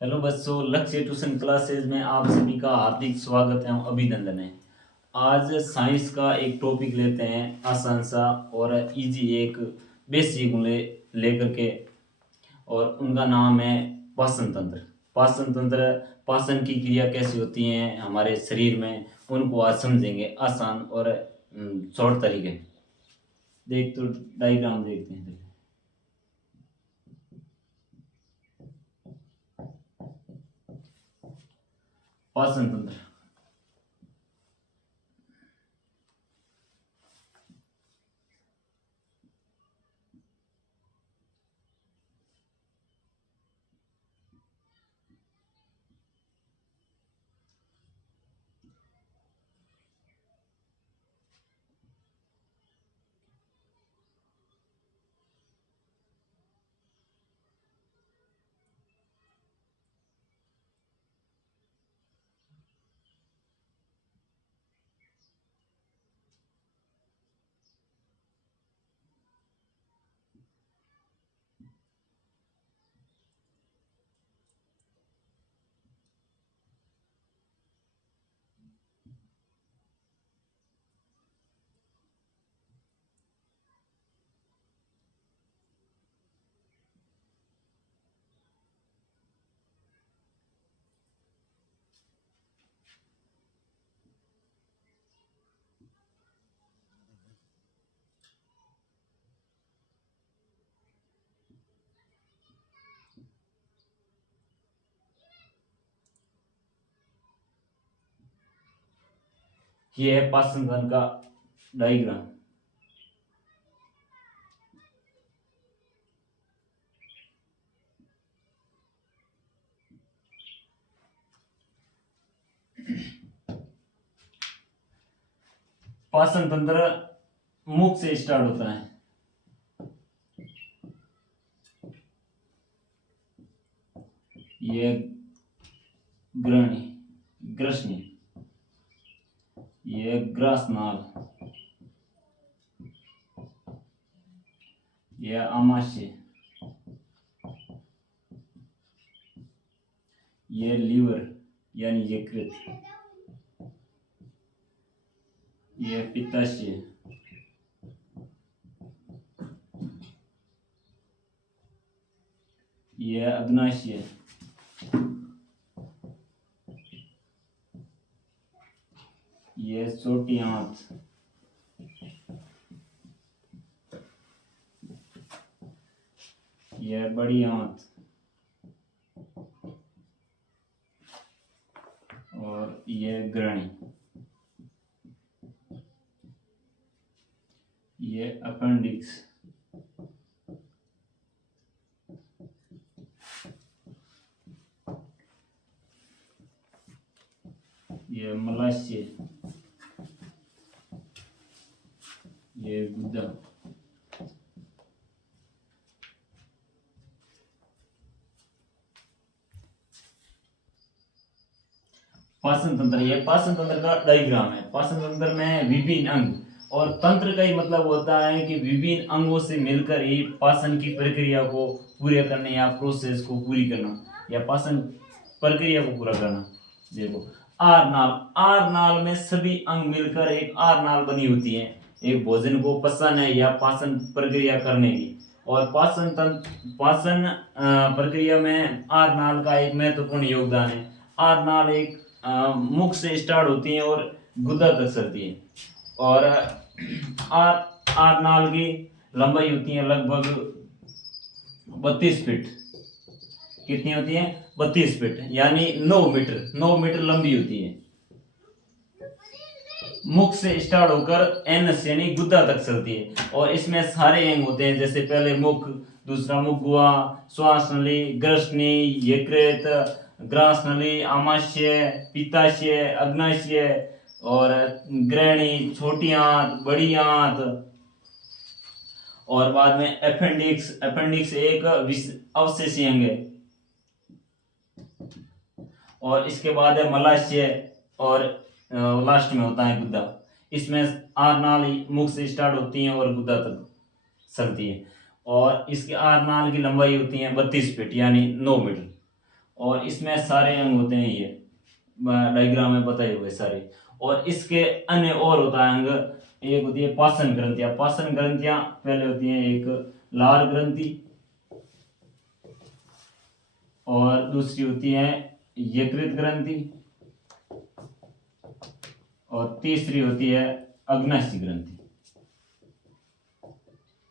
Hello बच्चों, लक्ष्य tuition classes में आप सभी का हार्दिक स्वागत एवं अभिनंदन है। आज साइंस का एक टॉपिक लेते हैं, आसान सा और इजी, एक बेसिक लेकर के। और उनका नाम है पाचन तंत्र। पाचन तंत्र, पाचन की क्रिया कैसी होती है हमारे शरीर में, उनको आज समझेंगे आसान और शॉर्ट तरीके। देख तो डायग्राम देखते हैं। पाचन तंत्र ये है पाचन तंत्र का डायग्राम। पाचन तंत्र मुख से स्टार्ट होता है। ये ग्रहणी, ग्रसनी, ये ग्रासनाल, ये आमाशय, ये लीवर यानी यकृत, ये पित्ताशय, ये अग्नाशय, ये छोटी आंत, ये बड़ी आंत, और ये ग्रहणी, ये अपेंडिक्स, ये मलाशय, ये गुदा। पाचन तंत्र, ये पाचन तंत्र का डायग्राम है। पाचन तंत्र में विभिन्न अंग, और तंत्र का ही मतलब होता है कि विभिन्न अंगों से मिलकर ही पाचन की प्रक्रिया को पूरा करने या प्रोसेस को पूरी करना या पाचन प्रक्रिया को पूरा करना। देखो, आर नाल, आर नाल में सभी अंग मिलकर एक आर नाल बनी होती है, एक भोजन को पचाने या पाचन प्रक्रिया करने की। और पाचन तंत्र, पाचन प्रक्रिया में आर नाल का एक महत्वपूर्ण योगदान है। आर नाल एक मुख से स्टार्ट होती है और गुदा तक चलती है। और आर आर नाल की लंबाई होती है लगभग 32 फीट। कितनी होती है? 32 फीट, यानी 9 मीटर, 9 मीटर लंबी होती है। मुख से स्टार्ट होकर एनस यानी गुदा तक चलती है। और इसमें सारे अंग होते हैं, जैसे पहले मुख, दूसरा मुख गुहा, श्वास नली, ग्रसनी, यकृत, ग्रास नली, आमाशय, पित्ताशय, अग्नाशय, और ग्रहणी, छोटी आंत, बड़ी आंत, और बाद में अपेंडिक्स। अपेंडिक्स एक अवशेषी अंग है। और इसके बाद है मलाशय, और लास्ट में होता है गुदा। इसमें आर नाल मुख से स्टार्ट होती है और गुदा तक चलती है। और इसके आर नाल की लंबाई होती है 32 फीट, यानी 9 मीटर। और इसमें सारे अंग होते हैं, ये डायग्राम में बताए हुए सारे। और इसके अन्य और होता है अंग, एक होती है पाचन ग्रंथियां। पाचन ग्रंथियां पहले होती हैं एक लार ग्रंथि, और दूसरी होती है यकृत ग्रंथि, और तीसरी होती है अग्नाशय ग्रंथि।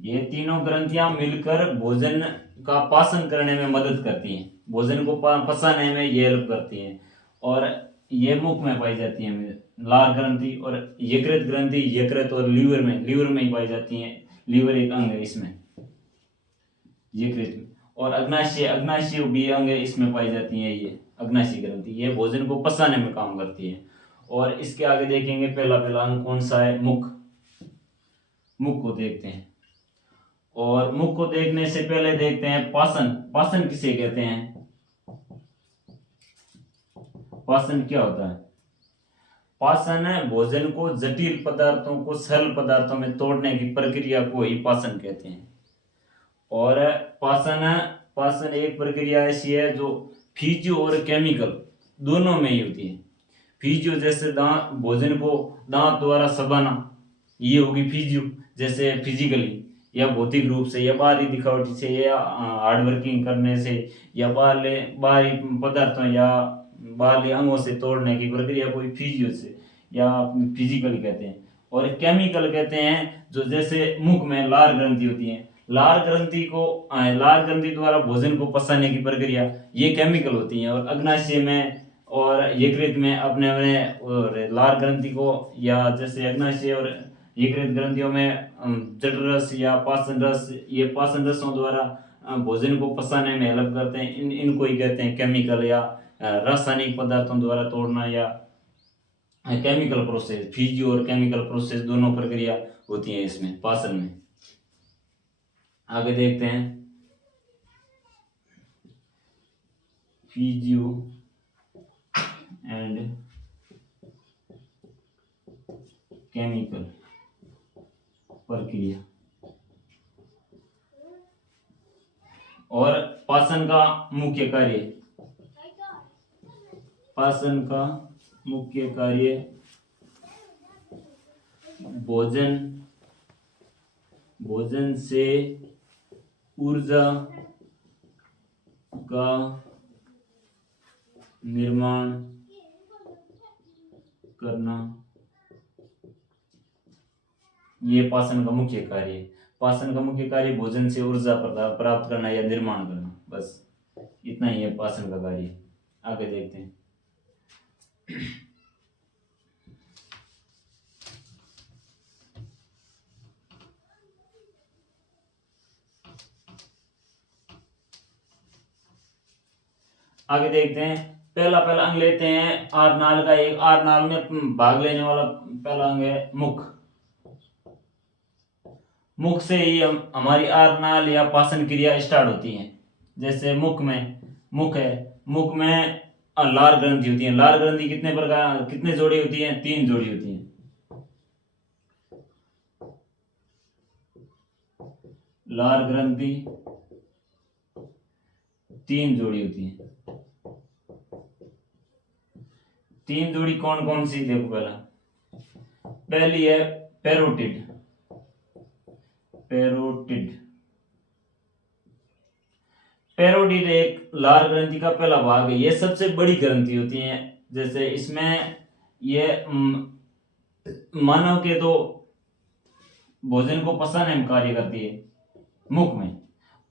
ये तीनों ग्रंथियां मिलकर भोजन का पाचन करने में मदद करती हैं, भोजन को पचाने में ये हेल्प करती हैं। और ये मुख में पाई जाती हैं, लार ग्रंथि और यकृत ग्रंथि, यकृत और लीवर में ही पाई जाती हैं। लीवर एक अंग है इसमें, यकृत में। और अग्नाशय, अग्नाशय भी अंग है, इसमें पाई जाती हैं ये अग्नाशय ग्रंथि। ये भोजन को पचाने में काम करती है। और इसके आगे देखेंगे, पहला पहला अंग कौन सा है, मुख। मुख को देखते हैं, और मुख को देखने से पहले देखते हैं पाचन। पाचन किसे कहते हैं, पाचन क्या होता है। पाचन है भोजन को जटिल पदार्थों को सरल पदार्थों में तोड़ने की प्रक्रिया को ही पाचन कहते हैं। और पाचन, पाचन एक प्रक्रिया ऐसी है जो फिजियो और केमिकल दोनों में ही होती है। फिजियो जैसे दांत, भोजन को दांत द्वारा चबाना, ये होगी फिजियो, जैसे फिजिकली या भौतिक रूप से, या बाहरी दिखावटी से, या हार्ड वर्किंग करने से, या बाहरी पदार्थों या बाहरी अंगों से तोड़ने की प्रक्रिया को फिजियो से या फिजिकली कहते हैं। और केमिकल कहते हैं जो जैसे मुख में लार ग्रंथि होती है, लार ग्रंथि को लार ग्रंथि द्वारा भोजन को पचाने की प्रक्रिया, ये केमिकल होती है। और अग्नाशय में और यकृत में अपने अपने और लार ग्रंथि को, या जैसे अग्नाशय और यकृत ग्रंथियों में जठ रस या पाचन रस, ये पाचन रसों द्वारा भोजन को पचाने में हेल्प करते हैं। इनको ही कहते हैं केमिकल, या रासायनिक पदार्थों द्वारा तोड़ना, या केमिकल प्रोसेस। फिजियो और केमिकल प्रोसेस दोनों प्रक्रिया होती है इसमें, पाचन में। आगे देखते हैं, फिजियो एंड केमिकल प्रक्रिया। और पाचन का मुख्य कार्य, पाचन का मुख्य कार्य भोजन से ऊर्जा का निर्माण करना, ये पाचन का मुख्य कार्य है। पाचन का मुख्य कार्य भोजन से ऊर्जा प्राप्त करना या निर्माण करना, बस इतना ही है पाचन का कार्य। आगे देखते हैं, आगे देखते हैं। पहला पहला अंग लेते हैं आर नाल का। एक आर नाल में भाग लेने वाला पहला अंग है मुख। मुख से ही हमारी आर नाल या पाचन क्रिया स्टार्ट होती है। जैसे मुख है, मुख में लार ग्रंथि होती है। लार ग्रंथि कितने जोड़ी होती है, 3 जोड़ी होती है। लार ग्रंथि 3 जोड़ी होती है। 3 जोड़ी कौन कौन सी, देखो पहली है पेरोटिड। पेरोटिड एक लार ग्रंथि का पहला भाग है। ये सबसे बड़ी ग्रंथि होती है। जैसे इसमें ये मानव के तो भोजन को पचाने में कार्य करती है मुख में,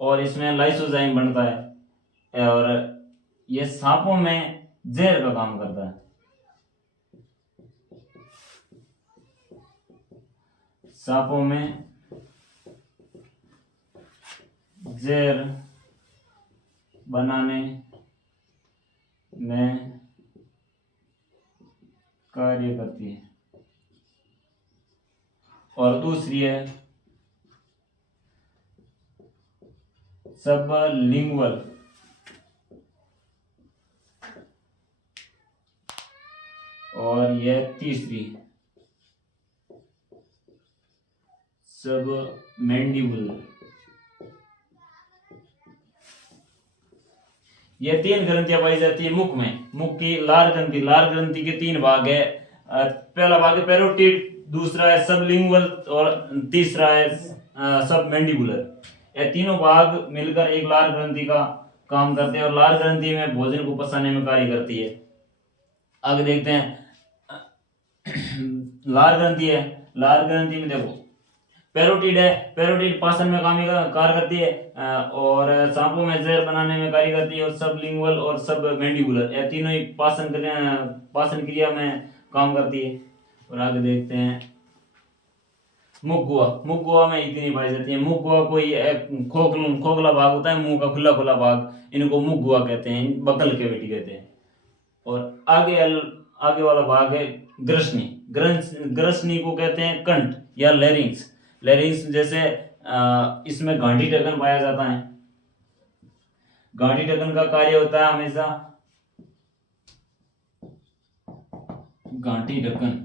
और इसमें लाइसोजाइम बनता है, और ये सांपों में जहर का काम करता है। सांपों में जहर बनाने में कार्य करती है। और दूसरी है सबलिंगुअल। और यह तीसरी सबमैंडिबुलर। ये 3 ग्रंथियां पाई जाती है मुख में। मुख की लार ग्रंथि के 3 भाग है। पहला भाग है पैरोटिड, दूसरा है सबलिंगुअल और तीसरा है सब मैंडिबुलर। ये तीनों भाग मिलकर एक लार ग्रंथि का काम करते हैं और लार ग्रंथि में भोजन को पचाने में कार्य करती है। आगे देखते हैं लार ग्रंथि है। लार ग्रंथि में देखो पैरोटिड है। पैरोटिड पाचन में काम कार्य करती है और सांपों में जहर बनाने में कार्य करती है। और सब लिंगुअल और सब मैंडिबुलर, ये तीनों ही पाचन क्रिया में काम करती है। और आगे देखते हैं मुख गुहा। मुख गुहा में इतनी पाई जाती है। मुख गुहा कोई एक खोखला भाग होता है, मुंह का खुला खुला भाग, इनको मुख गुहा कहते हैं, बकल कैविटी कहते हैं। और आगे वाला भाग है ग्रसनी। ग्रसनी को कहते हैं कंठ या लैरिंग्स। लैरिंग्स जैसे इसमें गांठी ढक्कन पाया जाता है। गांठी ढक्कन का कार्य होता है हमेशा गांठी ढक्कन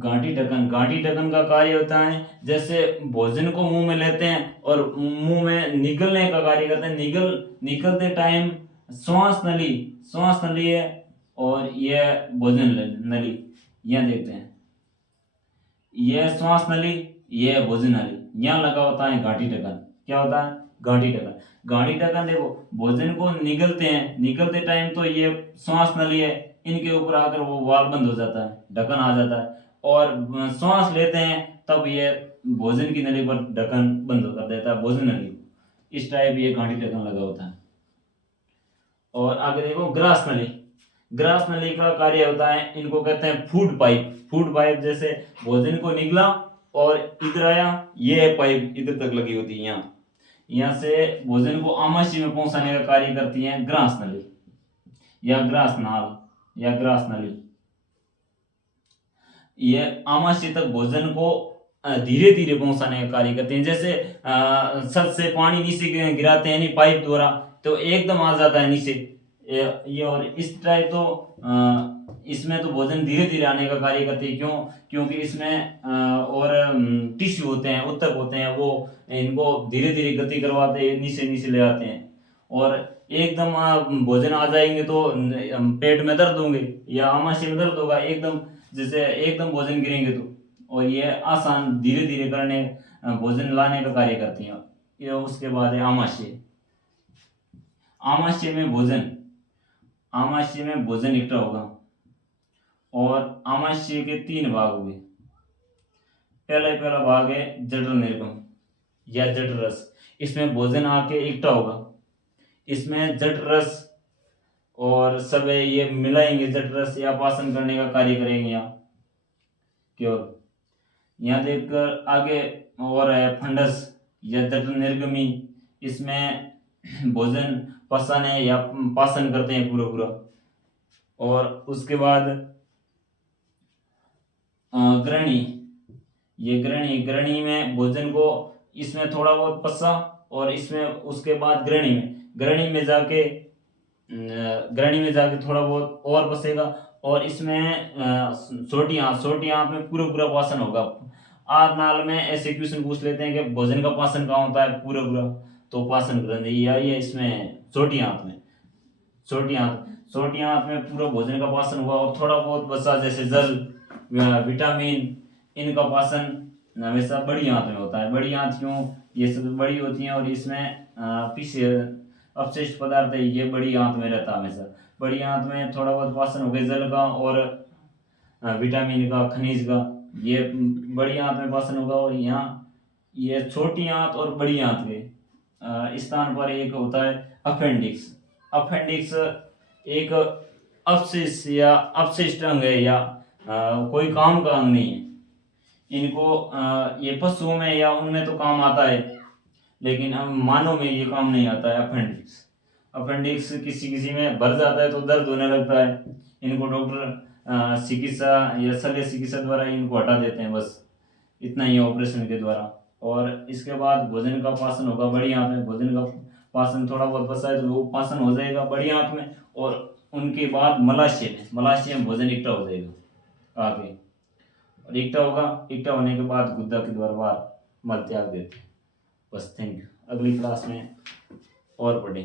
गांठी ढक्कन का कार्य होता है जैसे भोजन को मुंह में लेते हैं और मुंह में निगलने का कार्य करते हैं। निकलते टाइम श्वास नली है और यह भोजन नली। यह देखते हैं, यह श्वास नली, यह भोजन नली, यहाँ लगा होता है गांठी ढक्कन। क्या होता है? गांठी ढक्कन। गांठी ढक्कन देखो भोजन को निकलते टाइम तो ये श्वास नली है, इनके ऊपर आकर वो वाल बंद हो जाता है, ढक्कन आ जाता है। और श्वास लेते हैं तब ये भोजन की नली पर ढक्कन बंद कर देता है, भोजन नली। इस टाइप ये गांठी ढक्कन लगा होता है। और आगे देखो ग्रास नली। ग्रास नली का कार्य होता है, इनको कहते हैं फूड पाइप। फूड पाइप जैसे भोजन को निकला और इधर आया, ये पाइप इधर तक लगी होती है। यहाँ से भोजन को आमाशय में पहुंचाने का कार्य करती है ग्रास नली या ग्रास नाल या ग्रास नली। ये आमाशय तक भोजन को धीरे धीरे पहुंचाने का कार्य करते हैं। जैसे छत से पानी नीचे गिराते हैं पाइप द्वारा, तो एकदम आ जाता है नीचे ये। और इस टाइप तो इसमें तो भोजन धीरे धीरे आने का कार्य करते हैं। क्यों? क्योंकि इसमें और टिश्यू होते हैं, उत्तक होते हैं, वो इनको धीरे धीरे गति करवाते हैं, नीचे ले आते हैं। और एकदम भोजन आ जाएंगे तो पेट में दर्द होंगे या आमाशय में दर्द होगा एकदम, जैसे एकदम भोजन गिरेंगे तो। और ये आसान धीरे धीरे करने भोजन लाने का कार्य करती हैं। ये उसके बाद है आमाशय। आमाशय में भोजन इकट्ठा होगा और आमाशय के 3 भाग हुए। पहला भाग है जठर निर्गम या जठरस। इसमें भोजन आके इकट्ठा होगा। इसमें जठरस और सब ये मिलाएंगे, जठरस या पाचन करने का कार्य करेंगे यहाँ देखकर आगे। और है फंडस या जठर निर्गमी। इसमें भोजन पचाने या पाचन करते हैं पूरा। और उसके बाद ग्रहणी। ये ग्रहणी में भोजन को इसमें थोड़ा बहुत पचा और इसमें उसके बाद ग्रहणी में जाके थोड़ा बहुत और बसेगा। और इसमें छोटी आंत में पूरा पाचन होगा। आध नाल में ऐसे क्वेश्चन पूछ लेते हैं कि भोजन का पाचन कहाँ होता है पूरा, तो पाचन ग्रंथि या ये इसमें छोटी आंत में पूरा भोजन का पाचन हुआ। और थोड़ा बहुत बचा जैसे जल, विटामिन, इनका पाचन हमेशा बड़ी आंत में होता है। बड़ी आंत क्यों? ये सब बड़ी होती हैं और इसमें पीछे अपशिष्ट पदार्थ है, ये बड़ी आंत में रहता है हमेशा। बड़ी आंत में थोड़ा बहुत पाचन हो गया जल का और विटामिन का, खनिज का, ये बड़ी आंत में पाचन होगा। और यहाँ ये छोटी आंत और बड़ी आंत के स्थान पर एक होता है अपेंडिक्स। अपेंडिक्स एक अपशिष्ट अंग है या कोई काम का अंग नहीं है। इनको ये पशुओं में या उनमें तो काम आता है, लेकिन हम मानव में ये काम नहीं आता है। अपेंडिक्स किसी में भर जाता है तो दर्द होने लगता है। इनको डॉक्टर चिकित्सा या शल्य चिकित्सा द्वारा इनको हटा देते हैं, बस इतना ही ऑपरेशन के द्वारा। और इसके बाद भोजन का पाचन होगा बड़ी आंत में। भोजन का पाचन थोड़ा बहुत बचा है तो वो पाचन हो जाएगा बड़ी आंत में। और उनके बाद मलाशय में भोजन इकट्ठा हो जाएगा आगे। और इकट्ठा होने के बाद गुद्दा के द्वारा बाहर मल त्याग देते हैं। बस, थैंक यू। अगली क्लास में और पढ़ें।